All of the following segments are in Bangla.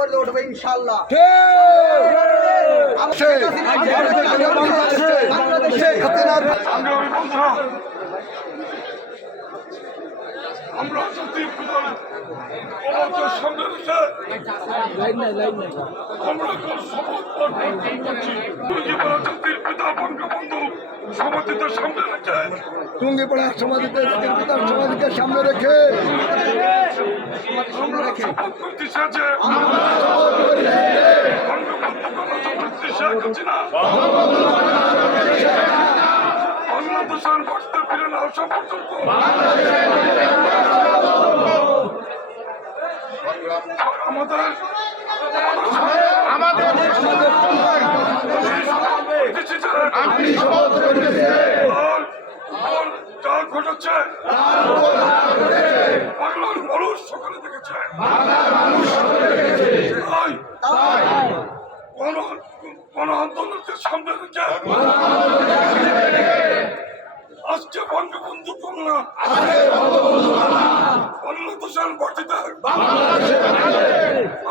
গড়ে উঠবে ইনশাআল্লাহ। আমরা জাতির পিতার সামনে রেখে আমরা শপথ পাঠ করছি। জাতির পিতা বঙ্গবন্ধু সমাধিতে সামনে রেখে টুঙ্গিপাড়া সমাধিতে জাতির পিতার সমাধিকে সামনে রেখে আমরা শপথ করতেছি যে বঙ্গবন্ধু গণতন্ত্রী শেখ হাসিনা বাংলাদেশের বাড়িতে ফিরে না আসা পর্যন্ত যা ঘটেছে বাংলার মানুষ সকালে দেখেছে। গণ আন্দোলনকে সামনে রেখে আজকে বঙ্গবন্ধু কন্যা বাংলাদেশের মাটিতে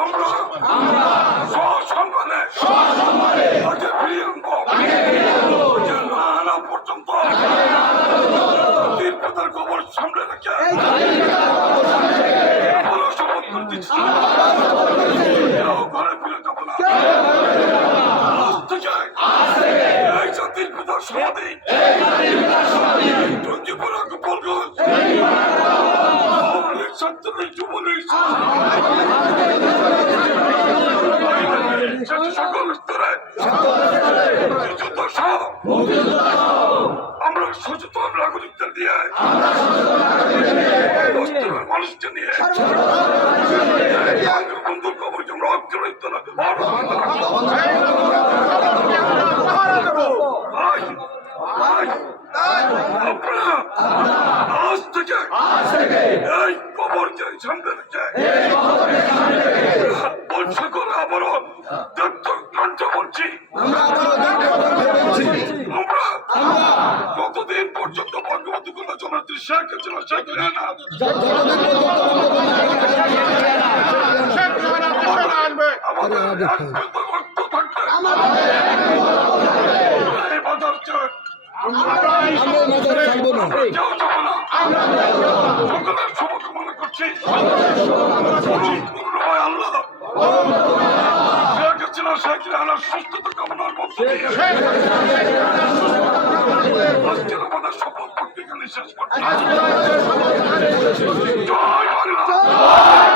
আমরা সসম্মানে তাকে ফিরিয়ে আনবো। না আনা পর্যন্ত তিরপতার কবর সামনে রেখে শপথ করতেছি ঘরে ফিরে যাবো না। এই জাতির পিতার সমাধি টুঙ্গিপাড়া গোপালগঞ্জ ছাত্রলীগ যুবলীগ সকল স্তরে আমরা সচেতন নাগরিকদের নিয়ে মানুষকে নিয়ে বন্ধুর খবর আমরা অগ্রহিত আজ থেকে এই কবরকে সামনে রেখে বলছে করে আবারও কণ্ঠ বলছি আমরা কতদিন পর্যন্ত বঙ্গবন্ধু কন্যা জননেত্রী শেখ হাসিনা শেখ রেহানা আমাদের রক্ত থাকবে এই বাজার চায় সকলের শুভকামনা করছি। আল্লাহ শেখ হাসিনা শেখ রেহানার সুস্থতা কামনার মধ্যে আজকের আমাদের শপথ বাক্য এখানে শেষ করছি। জয় বাংলা।